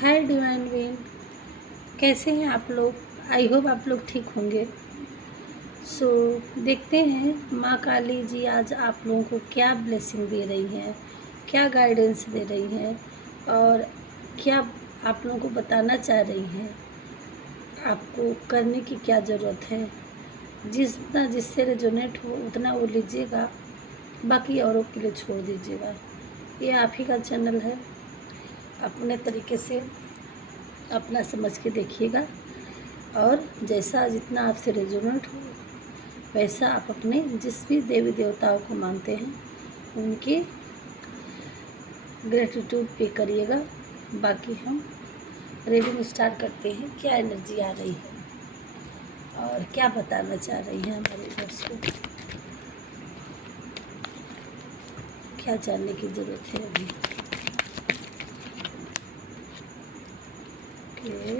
Hi divine been, कैसे हैं आप लोग। आई होप आप लोग ठीक होंगे। सो देखते हैं माँ काली जी आज आप लोगों को क्या ब्लेसिंग दे रही हैं, क्या गाइडेंस दे रही हैं और क्या आप लोगों को बताना चाह रही हैं। आपको करने की क्या ज़रूरत है, जितना जिससे रेजोनेट हो उतना वो लीजिएगा, बाकी औरों के लिए छोड़ दीजिएगा। ये आप ही का चैनल है, अपने तरीके से अपना समझ के देखिएगा और जैसा जितना आपसे रेजोनेट हो वैसा आप अपने जिस भी देवी देवताओं को मानते हैं उनके ग्रेटिट्यूड पे करिएगा। बाकी हम रीडिंग स्टार्ट करते हैं। क्या एनर्जी आ रही है और क्या बताना चाह रही हैं हमारे व्यूअर्स को, क्या जानने की ज़रूरत है अभी। Okay,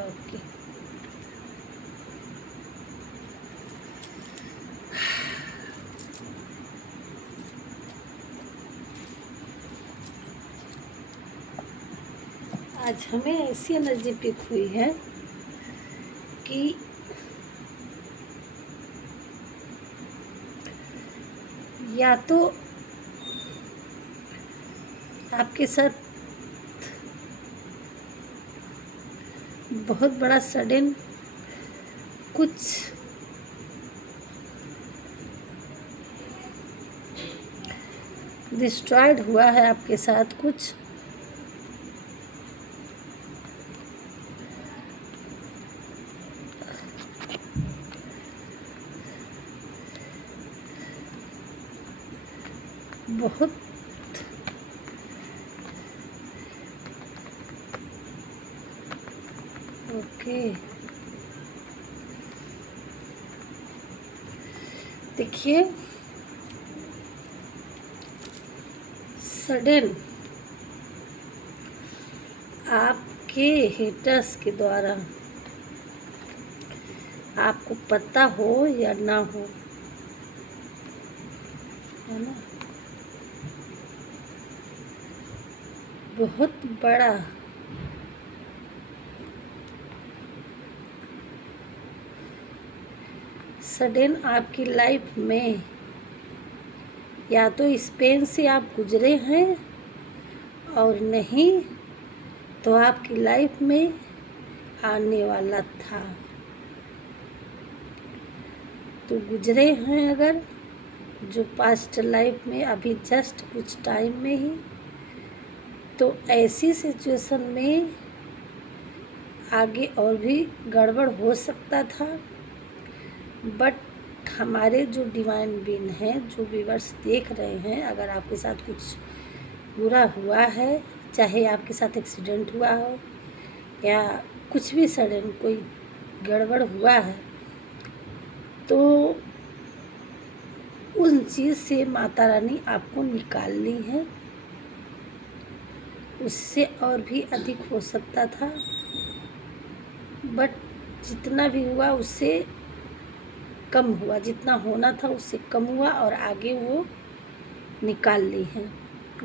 okay. आज हमें ऐसी एनर्जी पिक हुई है कि या तो आपके साथ बहुत बड़ा सडन कुछ डिस्ट्रॉयड हुआ है, आपके साथ कुछ बहुत ओके। देखिए सडन आपके हेटर्स के द्वारा, आपको पता हो या ना हो, है ना, बहुत बड़ा सडन आपकी लाइफ में या तो इस पेन से आप गुजरे हैं और नहीं तो आपकी लाइफ में आने वाला था। तो गुजरे हैं अगर जो पास्ट लाइफ में अभी जस्ट कुछ टाइम में ही, तो ऐसी सिचुएशन में आगे और भी गड़बड़ हो सकता था। बट हमारे जो डिवाइन बीन हैं, जो व्यूअर्स देख रहे हैं, अगर आपके साथ कुछ बुरा हुआ है, चाहे आपके साथ एक्सीडेंट हुआ हो या कुछ भी सडन कोई गड़बड़ हुआ है, तो उन चीज़ से माता रानी आपको निकालनी है। उससे और भी अधिक हो सकता था, बट जितना भी हुआ उससे कम हुआ, जितना होना था उससे कम हुआ और आगे वो निकाल ली है,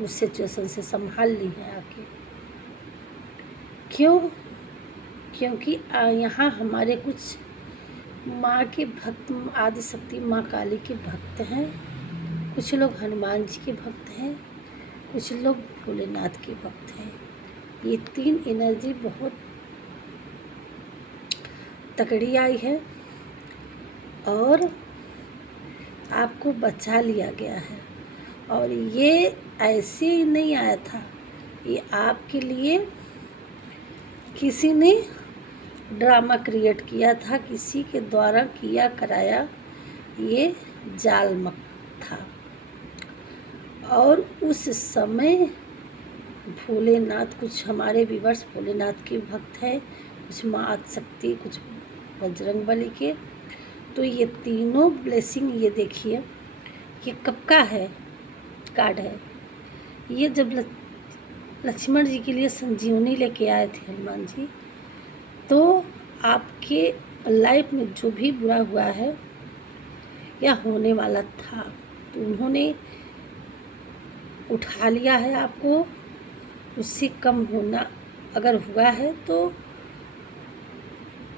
उस सिचुएशन से संभाल ली है आगे। क्यों? क्योंकि यहाँ हमारे कुछ माँ के भक्त, आदिशक्ति माँ काली के भक्त हैं, कुछ लोग हनुमान जी के भक्त हैं, कुछ लोग भोलेनाथ के भक्त हैं। ये 3 एनर्जी बहुत तगड़ी आई है और आपको बचा लिया गया है। और ये ऐसे ही नहीं आया था, ये आपके लिए किसी ने ड्रामा क्रिएट किया था, किसी के द्वारा किया कराया ये जाल था। और उस समय भोलेनाथ, कुछ हमारे व्यूअर्स भोलेनाथ के भक्त हैं, कुछ माँ आदिशक्ति, कुछ बजरंगबली के। तो ये तीनों ब्लेसिंग, ये देखिए ये कब का है कार्ड है। ये जब लक्ष्मण जी के लिए संजीवनी लेके आए थे हनुमान जी, तो आपके लाइफ में जो भी बुरा हुआ है या होने वाला था, तो उन्होंने उठा लिया है आपको। उससे कम होना अगर हुआ है तो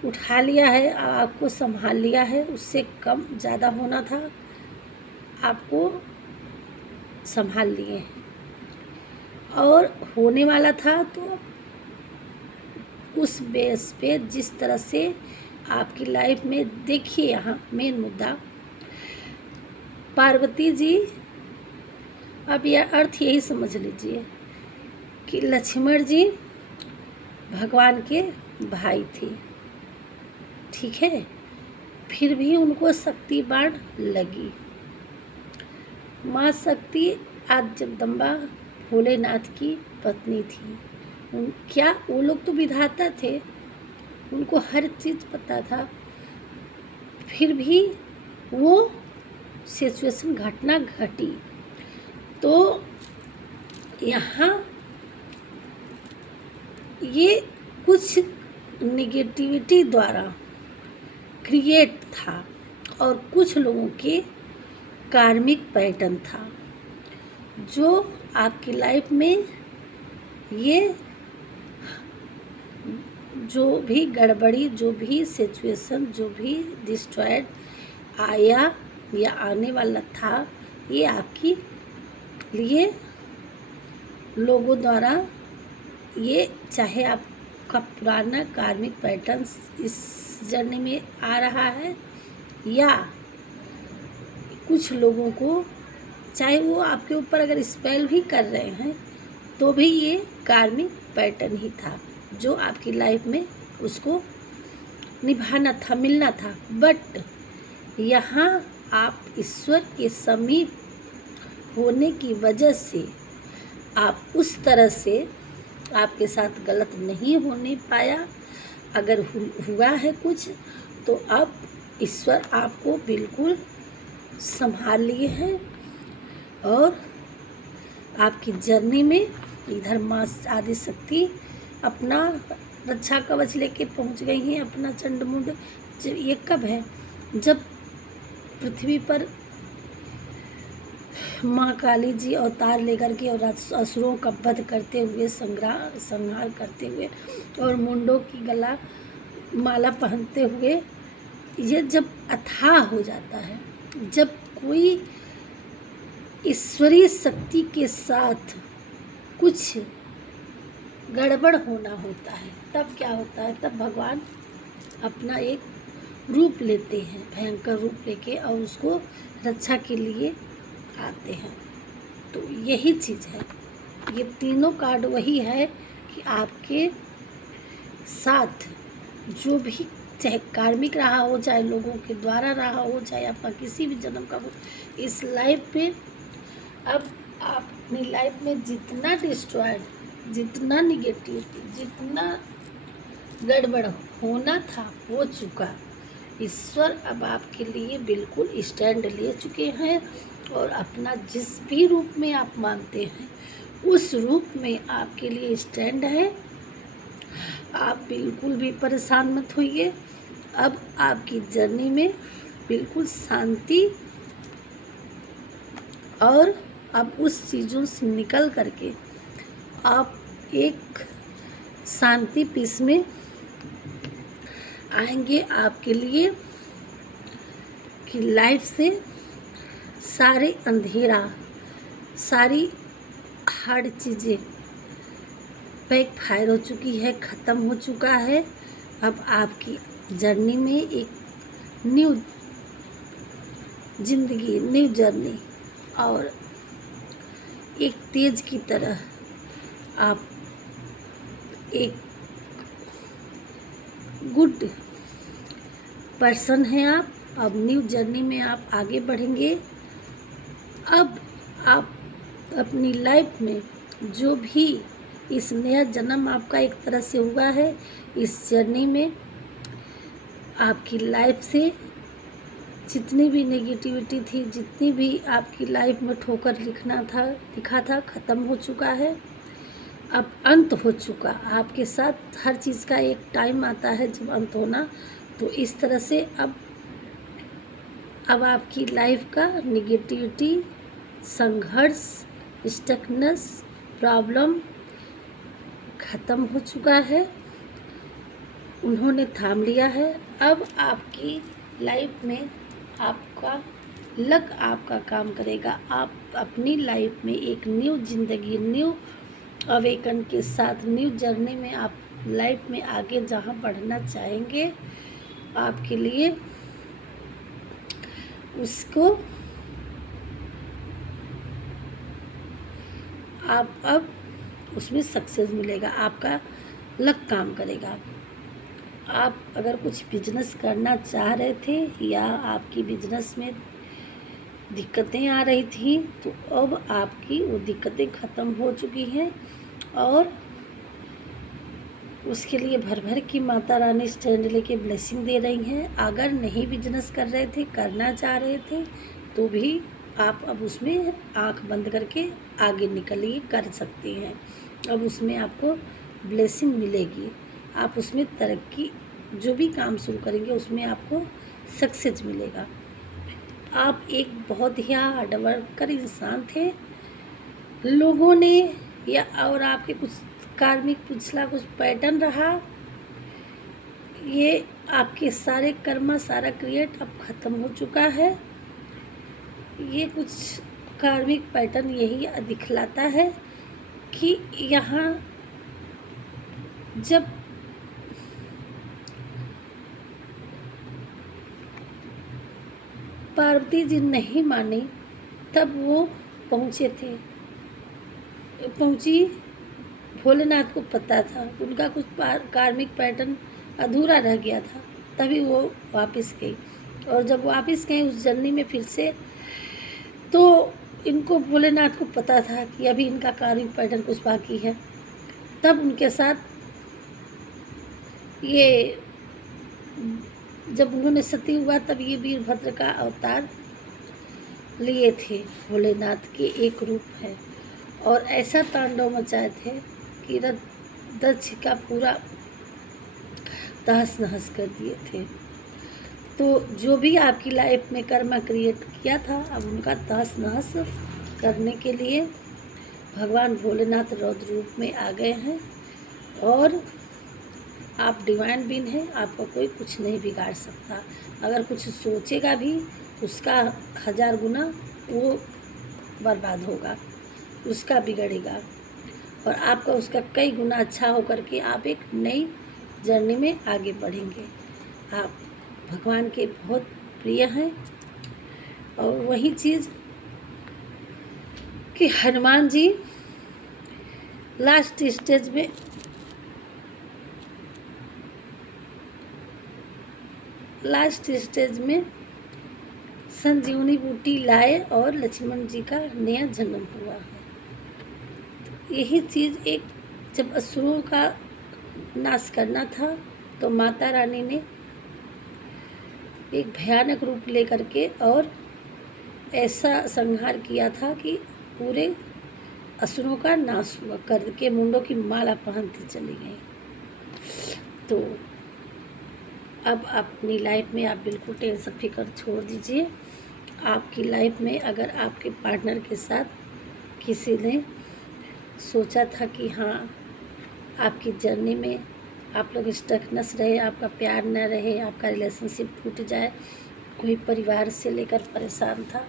उठा लिया है, आपको संभाल लिया है। उससे कम ज़्यादा होना था, आपको संभाल लिए हैं। और होने वाला था तो उस बेस पे जिस तरह से आपकी लाइफ में, देखिए यहाँ मेन मुद्दा पार्वती जी, अब यह अर्थ यही समझ लीजिए कि लक्ष्मण जी भगवान के भाई थे, ठीक है, फिर भी उनको शक्ति बाण लगी। माँ शक्ति आज जगदम्बा भोलेनाथ की पत्नी थी। क्या वो लोग तो विधाता थे, उनको हर चीज़ पता था, फिर भी वो सिचुएशन घटना घटी। तो यहाँ ये कुछ निगेटिविटी द्वारा क्रिएट था और कुछ लोगों के कार्मिक पैटर्न था, जो आपकी लाइफ में ये जो भी गड़बड़ी, जो भी सिचुएशन, जो भी डिस्ट्रॉयड आया या आने वाला था, ये आपकी लिए लोगों द्वारा, ये चाहे आपका पुराना कार्मिक पैटर्न इस जर्नी में आ रहा है, या कुछ लोगों को चाहे वो आपके ऊपर अगर स्पेल भी कर रहे हैं, तो भी ये कार्मिक पैटर्न ही था जो आपकी लाइफ में उसको निभाना था, मिलना था। बट यहाँ आप ईश्वर के समीप होने की वजह से आप उस तरह से आपके साथ गलत नहीं होने पाया। अगर हुआ है कुछ, तो अब ईश्वर आपको बिल्कुल संभाल लिए हैं और आपकी जर्नी में इधर माँ आदिशक्ति अपना रक्षा कवच लेके पहुंच गई हैं, अपना चंडमुंड। ये कब है? जब पृथ्वी पर माँ काली जी अवतार लेकर के और असुरों का वध करते हुए, संहार करते हुए और मुंडों की गला माला पहनते हुए, ये जब अथाह हो जाता है, जब कोई ईश्वरीय शक्ति के साथ कुछ गड़बड़ होना होता है, तब क्या होता है? तब भगवान अपना एक रूप लेते हैं, भयंकर रूप लेके, और उसको रक्षा के लिए आते हैं। तो यही चीज़ है, ये तीनों कार्ड वही है कि आपके साथ जो भी, चाहे कार्मिक रहा हो, चाहे लोगों के द्वारा रहा हो, चाहे आपका किसी भी जन्म का हो, इस लाइफ पे अब आप अपनी लाइफ में जितना डिस्ट्रॉयड, जितना निगेटिविटी, जितना गड़बड़ होना था हो चुका। ईश्वर अब आपके लिए बिल्कुल स्टैंड ले चुके हैं और अपना जिस भी रूप में आप मानते हैं, उस रूप में आपके लिए स्टैंड है। आप बिल्कुल भी परेशान मत होइए। अब आपकी जर्नी में बिल्कुल शांति, और अब उस चीज़ों से निकल करके आप एक शांति पीस में आएंगे। आपके लिए कि लाइफ से सारे अंधेरा, सारी हार्ड चीज़ें बैक फायर हो चुकी है, ख़त्म हो चुका है। अब आपकी जर्नी में एक न्यू जिंदगी, न्यू जर्नी और एक तेज की तरह आप एक गुड पर्सन हैं आप। अब न्यू जर्नी में आप आगे बढ़ेंगे। अब आप अपनी लाइफ में जो भी इस नया जन्म आपका एक तरह से हुआ है, इस जर्नी में आपकी लाइफ से जितनी भी नेगेटिविटी थी, जितनी भी आपकी लाइफ में ठोकर लिखा था, ख़त्म हो चुका है। अब अंत हो चुका। आपके साथ हर चीज़ का एक टाइम आता है जब अंत होना। तो इस तरह से अब आपकी लाइफ का नेगेटिविटी, संघर्ष, स्टकनेस, प्रॉब्लम ख़त्म हो चुका है। उन्होंने थाम लिया है। अब आपकी लाइफ में आपका लक आपका काम करेगा। आप अपनी लाइफ में एक न्यू जिंदगी, न्यू अवेकन के साथ न्यू जर्नी में आप लाइफ में आगे जहाँ बढ़ना चाहेंगे, आपके लिए उसको आप अब उसमें सक्सेस मिलेगा। आपका लक काम करेगा। आप अगर कुछ बिजनेस करना चाह रहे थे या आपकी बिजनेस में दिक्कतें आ रही थी, तो अब आपकी वो दिक्कतें ख़त्म हो चुकी हैं और उसके लिए भर भर की माता रानी स्टैंड लेके ब्लेसिंग दे रही हैं। अगर नहीं बिजनेस कर रहे थे, करना चाह रहे थे, तो भी आप अब उसमें आंख बंद करके आगे निकलिए, कर सकते हैं। अब उसमें आपको ब्लेसिंग मिलेगी। आप उसमें तरक्की, जो भी काम शुरू करेंगे उसमें आपको सक्सेस मिलेगा। आप एक बहुत ही हार्ड वर्कर इंसान थे। लोगों ने या और आपके कुछ कार्मिक पिछला कुछ पैटर्न रहा, ये आपके सारे कर्म, सारा क्रिएट अब ख़त्म हो चुका है। ये कुछ कार्मिक पैटर्न यही दिखलाता है कि यहाँ जब पार्वती जी नहीं मानी, तब वो पहुँची। भोलेनाथ को पता था उनका कुछ कार्मिक पैटर्न अधूरा रह गया था, तभी वो वापस गई। और जब वापस गई उस जर्नी में फिर से, तो इनको भोलेनाथ को पता था कि अभी इनका कार्मिक पैटर्न कुछ बाकी है। तब उनके साथ ये जब उन्होंने सती हुआ, तब ये वीरभद्र का अवतार लिए थे। भोलेनाथ के एक रूप है और ऐसा तांडव मचाए थे कि दक्ष का पूरा तहस नहस कर दिए थे। तो जो भी आपकी लाइफ में कर्म क्रिएट किया था, अब उनका तहस नहस करने के लिए भगवान भोलेनाथ रौद्र रूप में आ गए हैं। और आप डिवाइन बीन हैं, आपको कोई कुछ नहीं बिगाड़ सकता। अगर कुछ सोचेगा भी, उसका 1000 गुना वो बर्बाद होगा, उसका बिगड़ेगा। और आपका उसका कई गुना अच्छा होकर के आप एक नई जर्नी में आगे बढ़ेंगे। आप भगवान के बहुत प्रिय हैं। और वही चीज़ कि हनुमान जी लास्ट स्टेज में संजीवनी बूटी लाए और लक्ष्मण जी का नया जन्म हुआ है। यही चीज़ एक, जब असुरों का नाश करना था, तो माता रानी ने एक भयानक रूप लेकर के और ऐसा संहार किया था कि पूरे असुरों का नाश हुआ, करके मुंडों की माला पहनती चली गई। तो अब अपनी लाइफ में आप बिल्कुल टेंशन फिक्र छोड़ दीजिए। आपकी लाइफ में अगर आपके पार्टनर के साथ किसी ने सोचा था कि हाँ, आपकी जर्नी में आप लोग स्टकनेस रहे, आपका प्यार न रहे, आपका रिलेशनशिप टूट जाए, कोई परिवार से लेकर परेशान था,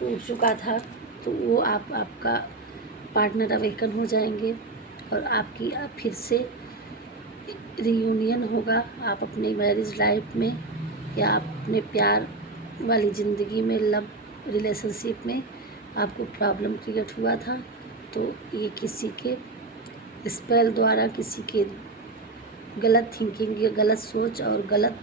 टूट चुका था, तो वो आपका पार्टनर अवेकन हो जाएंगे और आपकी फिर से रियूनियन होगा। आप अपनी मैरिज लाइफ में या अपने प्यार वाली ज़िंदगी में, लव रिलेशनशिप में आपको प्रॉब्लम क्रिएट हुआ था, तो ये किसी के स्पेल द्वारा, किसी के गलत थिंकिंग या गलत सोच और गलत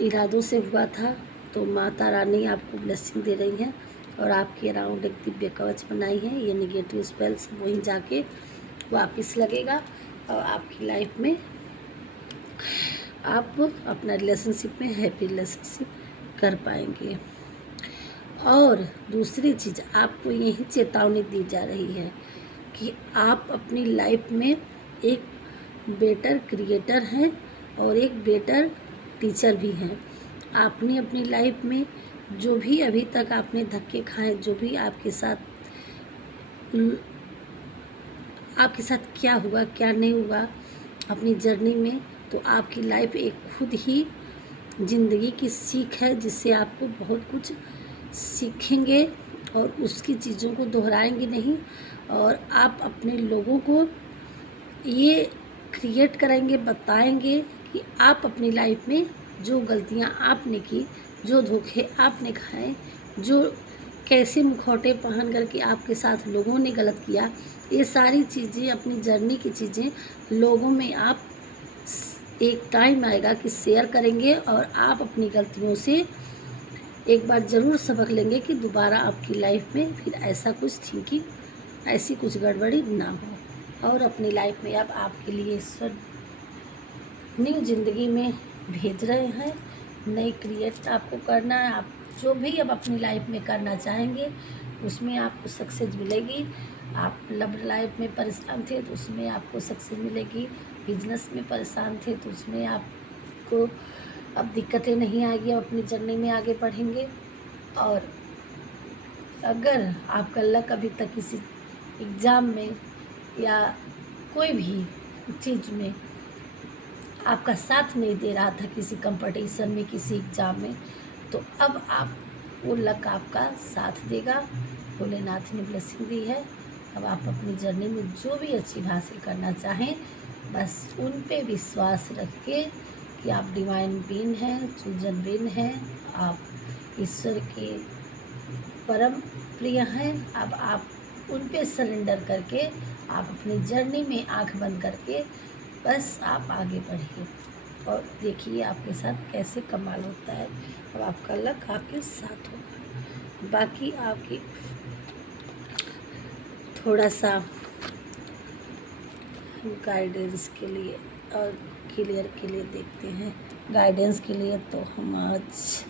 इरादों से हुआ था। तो माता रानी आपको ब्लेसिंग दे रही हैं और आपके अराउंड एक दिव्य कवच बनाई है। ये निगेटिव स्पेल्स वहीं जाके वापस लगेगा और आपकी लाइफ में आप अपना रिलेशनशिप में हैप्पी रिलेशनशिप कर पाएंगे। और दूसरी चीज़, आपको यही चेतावनी दी जा रही है कि आप अपनी लाइफ में एक बेटर क्रिएटर हैं और एक बेटर टीचर भी हैं। आपने अपनी लाइफ में जो भी अभी तक आपने धक्के खाए, जो भी आपके साथ क्या हुआ क्या नहीं हुआ अपनी जर्नी में, तो आपकी लाइफ एक खुद ही ज़िंदगी की सीख है, जिससे आपको बहुत कुछ सीखेंगे और उसकी चीज़ों को दोहराएंगे नहीं। और आप अपने लोगों को ये क्रिएट करेंगे, बताएंगे कि आप अपनी लाइफ में जो गलतियां आपने की, जो धोखे आपने खाए, जो कैसे मुखौटे पहन करके आपके साथ लोगों ने गलत किया, ये सारी चीज़ें, अपनी जर्नी की चीज़ें लोगों में आप एक टाइम आएगा कि शेयर करेंगे और आप अपनी गलतियों से एक बार ज़रूर सबक लेंगे कि दोबारा आपकी लाइफ में फिर ऐसा कुछ थिंकिंग, ऐसी कुछ गड़बड़ी ना हो। और अपनी लाइफ में अब आपके लिए ईश्वर न्यू ज़िंदगी में भेज रहे हैं, नई क्रिएट आपको करना है। आप जो भी अब अपनी लाइफ में करना चाहेंगे उसमें आपको सक्सेस मिलेगी। आप लव लाइफ में परेशान थे तो उसमें आपको सक्सेस मिलेगी। बिजनेस में परेशान थे तो उसमें आपको अब दिक्कतें नहीं आएगी, अब अपनी जर्नी में आगे बढ़ेंगे। और अगर आपका लक अभी तक किसी एग्ज़ाम में या कोई भी चीज़ में आपका साथ नहीं दे रहा था, किसी कंपटीशन में, किसी एग्ज़ाम में, तो अब आप वो लक आपका साथ देगा। भोलेनाथ ने ब्लेसिंग दी है। अब आप अपनी जर्नी में जो भी अचीव हासिल करना चाहें, बस उन पे विश्वास रख के कि आप डिवाइन बीन हैं, चूजन बीन हैं, आप ईश्वर के परम प्रिय हैं। अब आप उन पे सरेंडर करके आप अपनी जर्नी में आंख बंद करके बस आप आगे बढ़िए और देखिए आपके साथ कैसे कमाल होता है। अब आपका लक आपके साथ होगा। बाकी आपकी थोड़ा सा गाइडेंस के लिए और क्लियर के लिए देखते हैं। गाइडेंस के लिए तो हम आज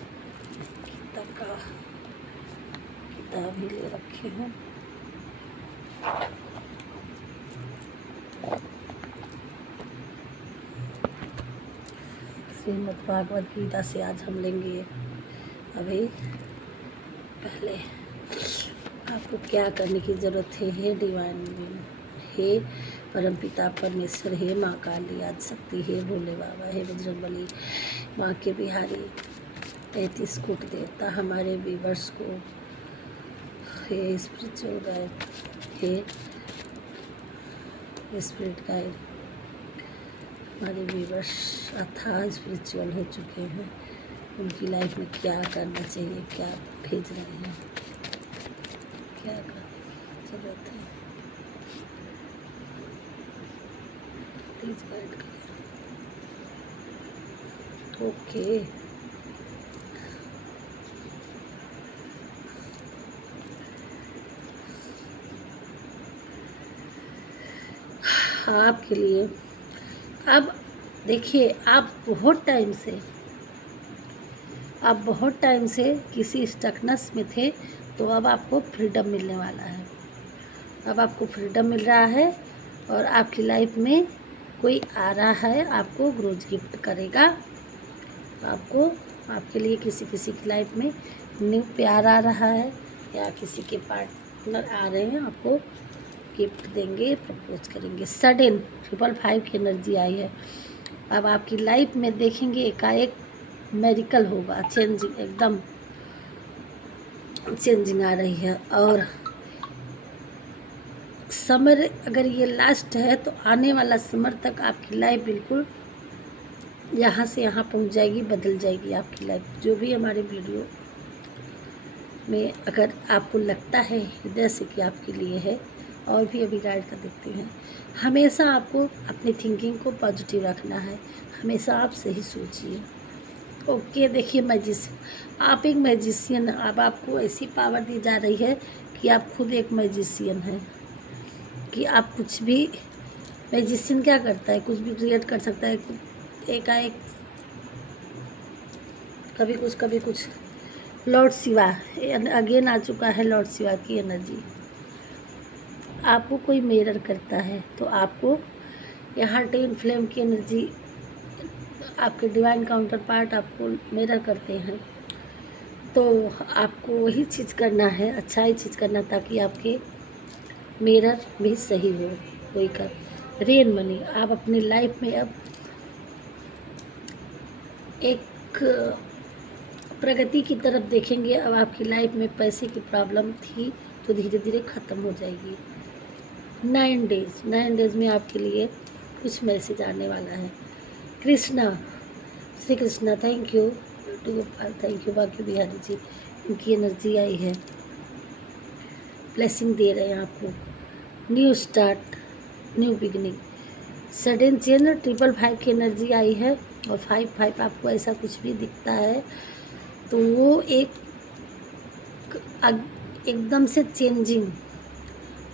किताब ही ले रखे हैं। श्रीमद् भागवत गीता से आज हम लेंगे। अभी पहले आपको क्या करने की ज़रूरत है? हे डिवाइन बीइंग, हे परमपिता परमेश्वर, हे माँ काली आदिशक्ति, हे भोले बाबा, हे बजरंगबली, माँ के बिहारी, 33 कोट देवता, हमारे व्यूअर्स को, हे स्पिरिचुअल गाइड, हे स्पिरिट गाइड, हमारे व्यूअर्स अथाह स्पिरिचुअल हो चुके हैं, उनकी लाइफ में क्या करना चाहिए, क्या भेज रहे हैं, क्या करने की ज़रूरत है, प्लीज़ गाइड करें। ओके, आपके लिए अब देखिए, आप बहुत टाइम से किसी स्टकनेस में थे, तो अब आपको फ्रीडम मिलने वाला है। अब आपको फ्रीडम मिल रहा है और आपकी लाइफ में कोई आ रहा है, आपको ग्रोज गिफ्ट करेगा। आपको, आपके लिए किसी की लाइफ में न्यू प्यार आ रहा है या किसी के पार्टनर आ रहे हैं, आपको गिफ्ट देंगे, प्रपोज करेंगे। सडन 555 की एनर्जी आई है। अब आपकी लाइफ में देखेंगे एकाएक मेरिकल होगा, चेंजिंग, एकदम चेंजिंग आ रही है। और समर अगर ये लास्ट है तो आने वाला समर तक आपकी लाइफ बिल्कुल यहाँ से यहाँ पहुँच जाएगी, बदल जाएगी आपकी लाइफ। जो भी हमारे वीडियो में अगर आपको लगता है हृदय से कि आपके लिए है, और भी अभी गाइड कर देते हैं। हमेशा आपको अपनी थिंकिंग को पॉजिटिव रखना है, हमेशा आप सही सोचिए। ओके, देखिए मैजिशियन, आप एक मैजिशियन, अब आपको ऐसी पावर दी जा रही है कि आप खुद एक मैजिशियन हैं, कि आप कुछ भी, मैजिशियन क्या करता है, कुछ भी क्रिएट कर सकता है एकाएक, कभी कुछ। लॉर्ड शिवा अगेन आ चुका है, लॉर्ड शिवा की एनर्जी। आपको कोई मिरर करता है तो आपको यहाँ 10 फ्लेम की एनर्जी, आपके डिवाइन काउंटर पार्ट आपको मिरर करते हैं। तो आपको वही चीज़ करना है, अच्छा ही चीज़ करना, ताकि आपके मिरर भी सही हो। कोई कर रेन मनी, आप अपनी लाइफ में अब एक प्रगति की तरफ देखेंगे। अब आपकी लाइफ में पैसे की प्रॉब्लम थी तो धीरे धीरे ख़त्म हो जाएगी। 9 डेज में आपके लिए कुछ मैसेज आने वाला है। Krishna, Shri Krishna, thank you to Gopal, thank you बाकी बिहारी जी, इनकी एनर्जी आई है, ब्लेसिंग दे रहे हैं आपको। New start, new beginning, sudden change, 555 की एनर्जी आई है। और 55 आपको ऐसा कुछ भी दिखता है तो वो एकदम से चेंजिंग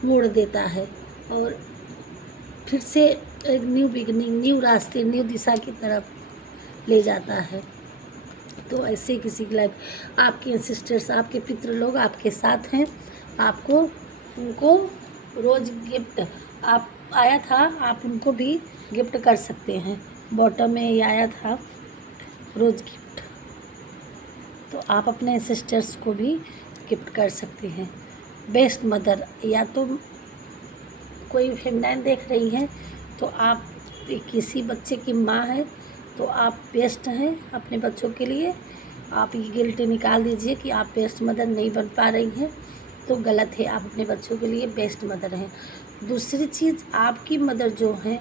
मोड़ देता है और फिर से एक न्यू बिगनिंग, न्यू रास्ते, न्यू दिशा की तरफ ले जाता है। तो ऐसे किसी की लाइफ, आपके एंसेस्टर्स, आपके पितृ लोग आपके साथ हैं, आपको उनको रोज़ गिफ्ट आप आया था, आप उनको भी गिफ्ट कर सकते हैं। बॉटम में ये आया था रोज़ गिफ्ट, तो आप अपने एंसेस्टर्स को भी गिफ्ट कर सकते हैं। बेस्ट मदर, या तो कोई फेमिनाइन देख रही हैं तो आप किसी बच्चे की माँ है तो आप बेस्ट हैं अपने बच्चों के लिए। आप ये गिल्ट निकाल दीजिए कि आप बेस्ट मदर नहीं बन पा रही हैं तो गलत है, आप अपने बच्चों के लिए बेस्ट मदर हैं। दूसरी चीज़, आपकी मदर जो है,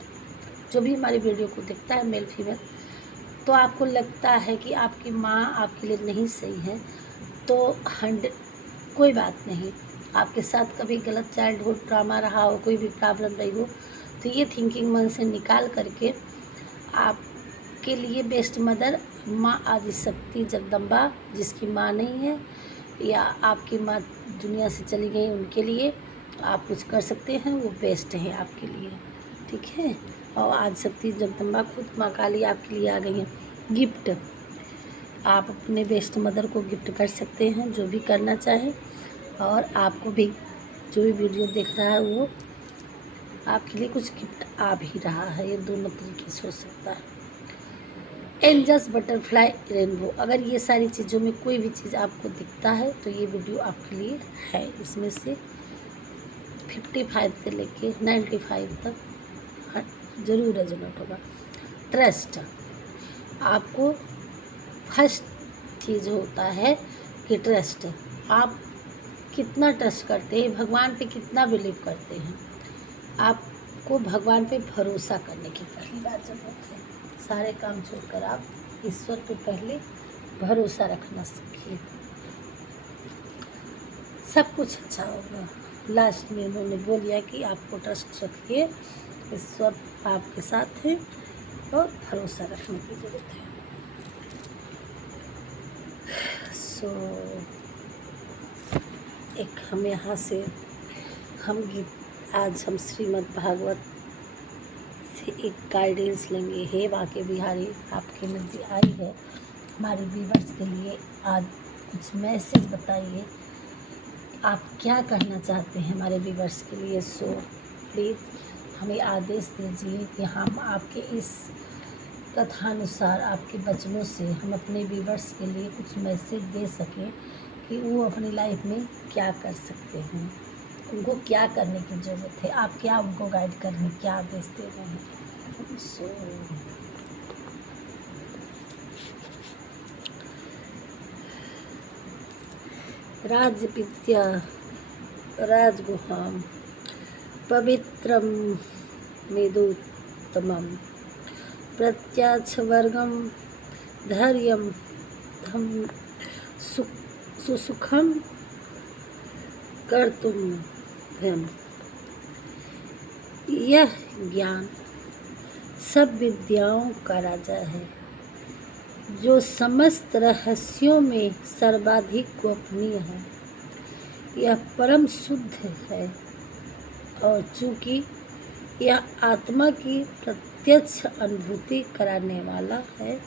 जो भी हमारी वीडियो को देखता है मेल फीमेल, तो आपको लगता है कि आपकी माँ आपके लिए नहीं सही है तो कोई बात नहीं, आपके साथ कभी गलत चाइल्डहुड ड्रामा रहा हो, कोई भी प्रॉब्लम रही हो, तो ये थिंकिंग मन से निकाल करके आपके लिए बेस्ट मदर माँ आदिशक्ति जगदम्बा, जिसकी माँ नहीं है या आपकी माँ दुनिया से चली गई, उनके लिए आप कुछ कर सकते हैं, वो बेस्ट है आपके लिए, ठीक है। और आदिशक्ति जगदम्बा खुद माँ काली आपके लिए आ गई हैं। गिफ्ट, आप अपने बेस्ट मदर को गिफ्ट कर सकते हैं, जो भी करना चाहें, और आपको भी जो भी वीडियो देख रहा है वो आपके लिए कुछ गिफ्ट आ भी रहा है। ये दोनों तरीके से हो सकता है। एंजल्स, बटरफ्लाई, रेनबो, अगर ये सारी चीज़ों में कोई भी चीज़ आपको दिखता है तो ये वीडियो आपके लिए है। इसमें से 55 से लेके 95 तक ज़रूर रेजोनेट होगा। ट्रस्ट, आपको फर्स्ट चीज़ होता है कि ट्रस्ट, आप कितना ट्रस्ट करते हैं, भगवान पे कितना बिलीव करते हैं। आपको भगवान पे भरोसा करने की पहली बात ज़रूरत है। सारे काम छोड़कर आप ईश्वर पे पहले भरोसा रखना सीखिए, सब कुछ अच्छा होगा। लास्ट में उन्होंने बोल दिया कि आपको ट्रस्ट रखिए, ईश्वर आपके साथ है और भरोसा रखने की ज़रूरत है। सो एक हम यहाँ से आज हम श्रीमद् भागवत से एक गाइडेंस लेंगे। हे बाके बिहारी, आपकी एनर्जी आई है हमारे व्यूअर्स के लिए, आज कुछ मैसेज बताइए, आप क्या कहना चाहते हैं हमारे व्यूअर्स के लिए। सो प्लीज़ हमें आदेश दीजिए कि हम आपके इस कथानुसार, आपके वचनों से हम अपने व्यूअर्स के लिए कुछ मैसेज दे सकें कि वो अपनी लाइफ में क्या कर सकते हैं, उनको क्या करने की ज़रूरत है, आप क्या उनको गाइड करने, क्या आदेश दे रहे हैं। सो राज विद्या, राजगुहाम, पवित्रं मेदोत्तमं प्रत्याच्छवर्गं धैर्यं धम सुसुखं कर्तुम्। यह ज्ञान सब विद्याओं का राजा है, जो समस्त रहस्यों में सर्वाधिक गोपनीय है। यह परम शुद्ध है, और चूँकि यह आत्मा की प्रत्यक्ष अनुभूति कराने वाला है,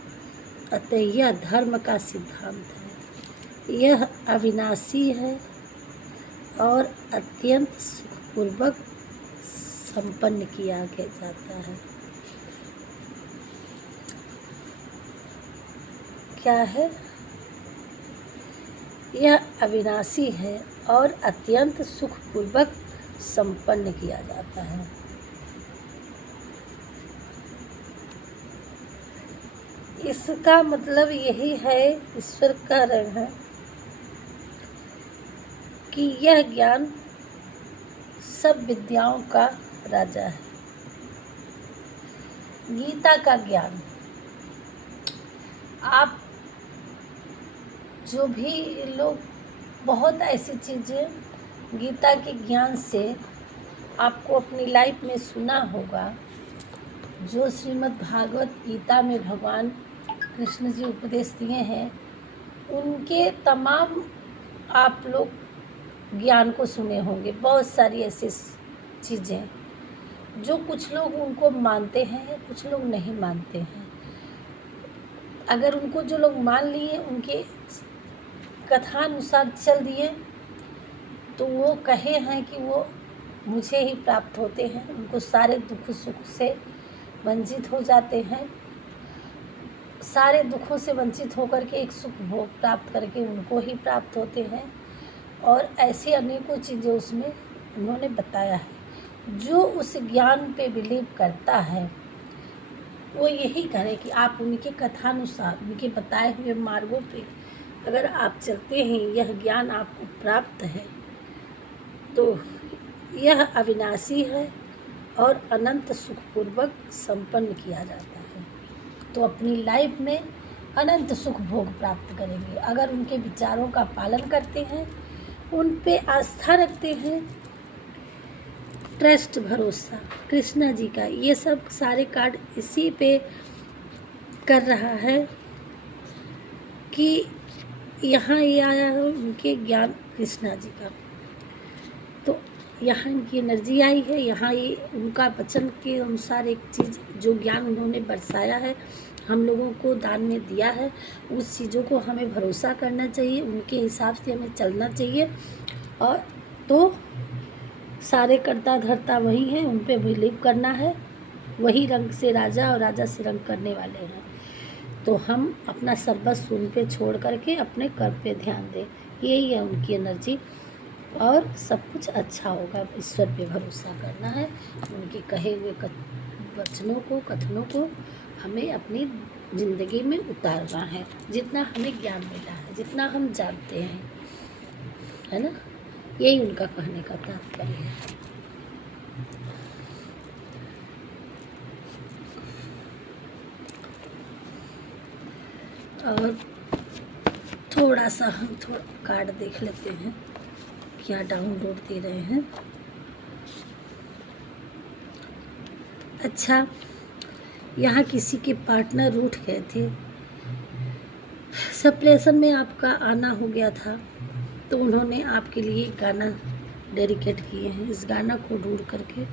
अतः यह धर्म का सिद्धांत है। यह अविनाशी है और अत्यंत सुखपूर्वक संपन्न किया जाता है। क्या है? यह अविनाशी है और अत्यंत सुखपूर्वक संपन्न किया जाता है। इसका मतलब यही है, ईश्वर कह रहे हैं कि यह ज्ञान सब विद्याओं का राजा है। गीता का ज्ञान, आप जो भी लोग बहुत ऐसी चीज़ें गीता के ज्ञान से आपको अपनी लाइफ में सुना होगा, जो श्रीमद् भागवत गीता में भगवान कृष्ण जी उपदेश दिए हैं, उनके तमाम आप लोग ज्ञान को सुने होंगे। बहुत सारी ऐसी चीज़ें जो कुछ लोग उनको मानते हैं, कुछ लोग नहीं मानते हैं। अगर उनको जो लोग मान लिए, उनके कथानुसार चल दिए, तो वो कहे हैं कि वो मुझे ही प्राप्त होते हैं। उनको सारे दुख सुख से वंचित हो जाते हैं। सारे दुखों से वंचित होकर के एक सुख भोग प्राप्त करके उनको ही प्राप्त होते हैं। और ऐसी अनेकों चीज़ें उसमें उन्होंने बताया है। जो उस ज्ञान पे बिलीव करता है, वो यही करे कि आप उनके कथानुसार, उनके बताए हुए मार्गों पे अगर आप चलते हैं, यह ज्ञान आपको प्राप्त है, तो यह अविनाशी है और अनंत सुखपूर्वक संपन्न किया जाता है। तो अपनी लाइफ में अनंत सुख भोग प्राप्त करेंगे अगर उनके विचारों का पालन करते हैं, उन पे आस्था रखते हैं। ट्रस्ट, भरोसा कृष्णा जी का, ये सब सारे कार्ड इसी पे कर रहा है कि यहाँ ये आया है उनके ज्ञान कृष्णा जी का। तो यहाँ इनकी एनर्जी आई है, यहाँ ये उनका वचन के अनुसार एक चीज़ जो ज्ञान उन्होंने बरसाया है, हम लोगों को दान में दिया है, उस चीज़ों को हमें भरोसा करना चाहिए, उनके हिसाब से हमें चलना चाहिए। और तो सारे कर्ता धर्ता वही हैं, उन पे बिलीव करना है। वही रंग से राजा और राजा से रंग करने वाले हैं। तो हम अपना सर्वस्व उन पे छोड़ करके अपने कर्म पे ध्यान दें। यही है उनकी एनर्जी, और सब कुछ अच्छा होगा। ईश्वर पे भरोसा करना है। उनके कहे हुए वचनों को, कथनों को हमें अपनी ज़िंदगी में उतारना है। जितना हमें ज्ञान मिला है, जितना हम जानते हैं, है ना, यही उनका कहने का तात्पर्य है। और थोड़ा सा हम कार्ड देख लेते हैं, क्या डाउनलोड दे रहे हैं। अच्छा, यहाँ किसी के पार्टनर रूठ गए थे, सेपरेशन में आपका आना हो गया था, तो उन्होंने आपके लिए गाना डेडिकेट किए हैं। इस गाना को ढूंढ करके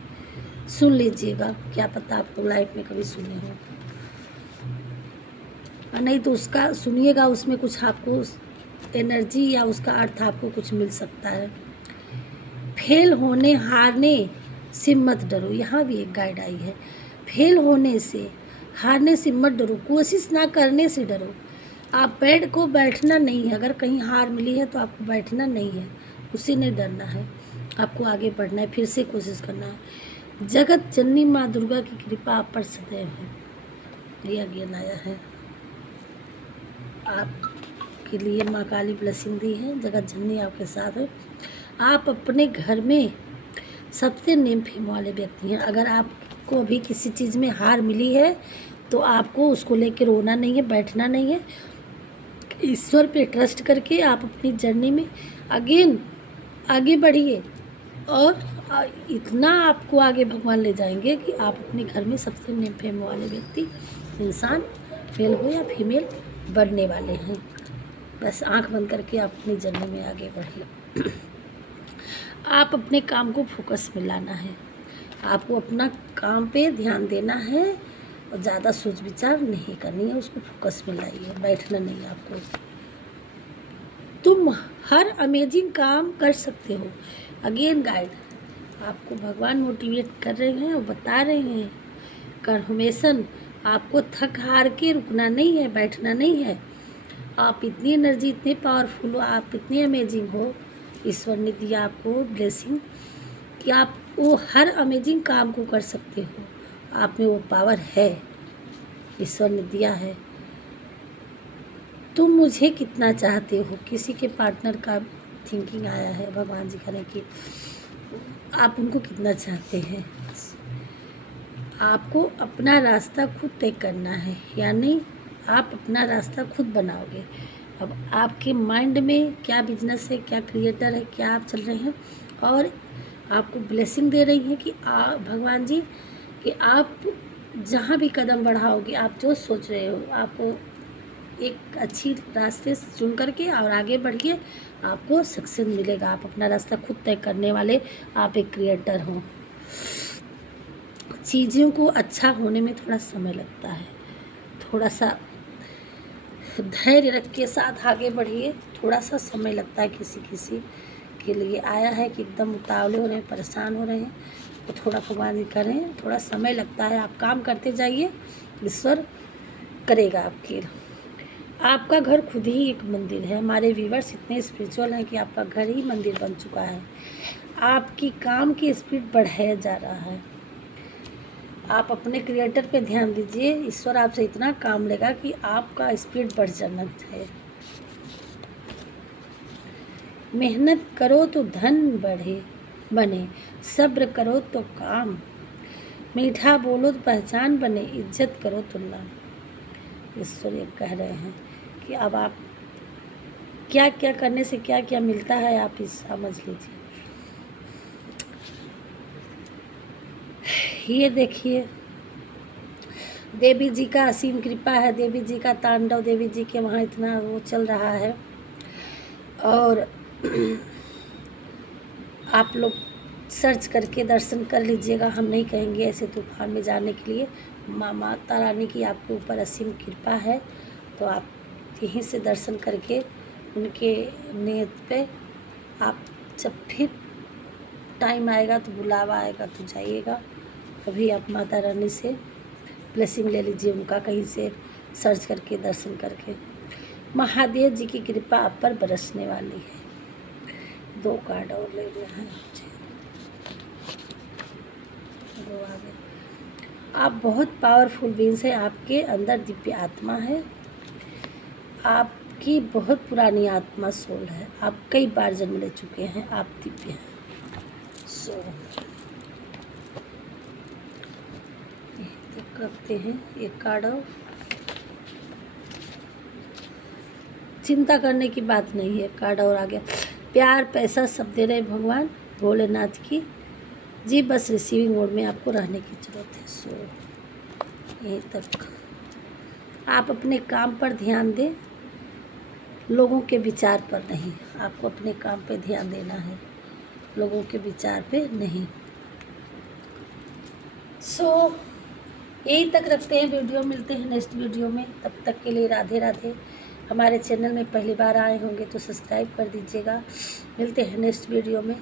सुन लीजिएगा, क्या पता आपको लाइफ में कभी सुने हो, और नहीं तो उसका सुनिएगा, उसमें कुछ आपको एनर्जी या उसका अर्थ आपको कुछ मिल सकता है। फेल होने, हारने से मत डरो। यहाँ भी एक गाइड आई है, फेल होने से, हारने से मत डरो, कोशिश ना करने से डरो। आप पेड़ को बैठना नहीं है, अगर कहीं हार मिली है तो आपको बैठना नहीं है, उसी नहीं डरना है, आपको आगे बढ़ना है, फिर से कोशिश करना है। जगत जननी माँ दुर्गा की कृपा आप पर सदैव है। यह ज्ञान आया है आपके लिए, माँ काली ब्लेसिंग दी है, जगत जननी आपके साथ है। आप अपने घर में सबसे नेम फेम वाले व्यक्ति हैं। अगर आपको अभी किसी चीज़ में हार मिली है तो आपको उसको लेकर रोना नहीं है, बैठना नहीं है। ईश्वर पे ट्रस्ट करके आप अपनी जर्नी में अगेन आगे बढ़िए और इतना आपको आगे भगवान ले जाएंगे कि आप अपने घर में सबसे नेम फेम वाले व्यक्ति इंसान मेल हो या फीमेल बनने वाले हैं। बस आंख बंद करके आप अपनी जर्नी में आगे बढ़िए। आप अपने काम को फोकस में लाना है, आपको अपना काम पे ध्यान देना है और ज़्यादा सोच विचार नहीं करनी है, उसको फोकस में लाइए, बैठना नहीं है आपको। तुम हर अमेजिंग काम कर सकते हो। अगेन गाइड आपको भगवान मोटिवेट कर रहे हैं और बता रहे हैं कन्फर्मेशन, आपको थक हार के रुकना नहीं है, बैठना नहीं है। आप इतनी एनर्जी, इतने पावरफुल हो, आप इतने अमेजिंग हो। ईश्वर ने दिया आपको ब्लेसिंग कि आप वो हर अमेजिंग काम को कर सकते हो। आप में वो पावर है, ईश्वर ने दिया है। तुम मुझे कितना चाहते हो, किसी के पार्टनर का थिंकिंग आया है। भगवान जी करें कि आप उनको कितना चाहते हैं। आपको अपना रास्ता खुद तय करना है, यानी आप अपना रास्ता खुद बनाओगे। अब आपके माइंड में क्या बिजनेस है, क्या क्रिएटर है, क्या आप चल रहे हैं, और आपको ब्लेसिंग दे रही है कि भगवान जी कि आप जहाँ भी कदम बढ़ाओगे, आप जो सोच रहे हो, आपको एक अच्छी रास्ते चुन करके और आगे बढ़िए, आपको सक्सेस मिलेगा। आप अपना रास्ता खुद तय करने वाले आप एक क्रिएटर हो। चीज़ों को अच्छा होने में थोड़ा समय लगता है, थोड़ा सा धैर्य रख के साथ आगे बढ़िए। थोड़ा सा समय लगता है किसी के लिए आया है कि एकदम उतावले हो रहे हैं, परेशान हो रहे हैं, तो थोड़ा भगवान जी करें, थोड़ा समय लगता है। आप काम करते जाइए, ईश्वर करेगा आपके। आपका घर खुद ही एक मंदिर है। हमारे व्यूवर्स इतने स्पिरिचुअल हैं कि आपका घर ही मंदिर बन चुका है। आपकी काम की स्पीड बढ़ाया जा रहा है। आप अपने क्रिएटर पे ध्यान दीजिए, ईश्वर आपसे इतना काम लेगा कि आपका स्पीड बढ़ जाना है। मेहनत करो तो धन बने, सब्र करो तो काम, मीठा बोलो तो पहचान बने, इज्जत करो तो नाम। ईश्वर ये कह रहे हैं कि अब आप क्या क्या करने से क्या क्या मिलता है, आप इस समझ लीजिए। ये देखिए, देवी जी का असीम कृपा है, देवी जी का तांडव, देवी जी के वहाँ इतना वो चल रहा है। और आप लोग सर्च करके दर्शन कर लीजिएगा। हम नहीं कहेंगे ऐसे तूफान में जाने के लिए। माता रानी की आपके ऊपर असीम कृपा है, तो आप यहीं से दर्शन करके उनके नियत पे आप जब फिर टाइम आएगा तो बुलावा आएगा तो जाइएगा। अभी आप माता रानी से ब्लेसिंग ले लीजिए, उनका कहीं से सर्च करके दर्शन करके। महादेव जी की कृपा आप पर बरसने वाली है। 2 कार्ड और ले रहे हैं, 2 आ गए। आप बहुत पावरफुल बींग्स हैं, आपके अंदर दिव्य आत्मा है, आपकी बहुत पुरानी आत्मा सोल है, आप कई बार जन्म ले चुके हैं, आप दिव्य हैं। रखते हैं एक कार्ड और। चिंता करने की बात नहीं है, कार्ड और आ गया। प्यार पैसा सब दे रहे भगवान भोलेनाथ की जी, बस रिसीविंग मोड में आपको रहने की ज़रूरत है। यहीं तक आप अपने काम पर ध्यान दें, लोगों के विचार पर नहीं। आपको अपने काम पे ध्यान देना है, लोगों के विचार पे नहीं। यही तक रखते हैं वीडियो, मिलते हैं नेक्स्ट वीडियो में। तब तक के लिए राधे राधे। हमारे चैनल में पहली बार आए होंगे तो सब्सक्राइब कर दीजिएगा। मिलते हैं नेक्स्ट वीडियो में।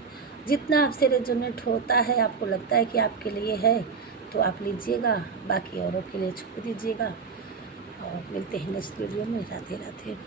जितना आपसे रेजोनेट होता है, आपको लगता है कि आपके लिए है तो आप लीजिएगा, बाकी औरों के लिए छोड़ दीजिएगा। और मिलते हैं नेक्स्ट वीडियो में। राधे राधे।